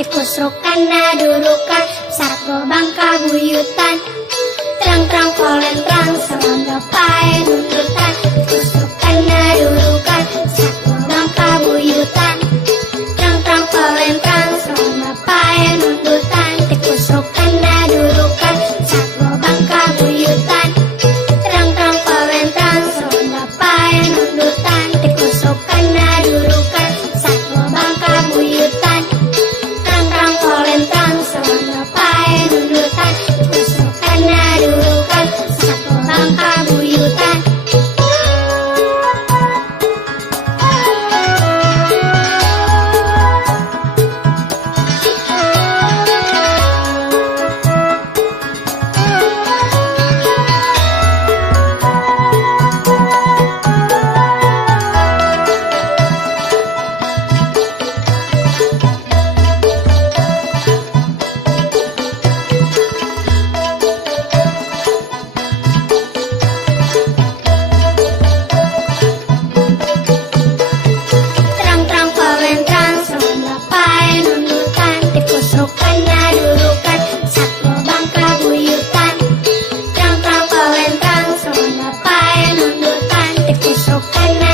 tikus rukana durukan, satwa bangka buyutan, terang-terang kolentrang, serangga pae nundutan, tikus rukana durukan, satwa bangka buyutan, terang-terang kolentrang, serangga pae nundutan, tikus rukana durukan, satwa bangka buyutan, terang-terang kolentrang, serangga pae nundutan, tikus rukana durukan, satwa bangka buyutan, terang-terang kolentrang, serangga pae nundutan, tikus rukana durukan, satwa bangka buyutan. Terang-terang kolentrang, serangga pae nundutan, tikus rukana durukan, satwa bangka buyutan, terang-terang kolentrang, serangga pae nundutan, tikus rukana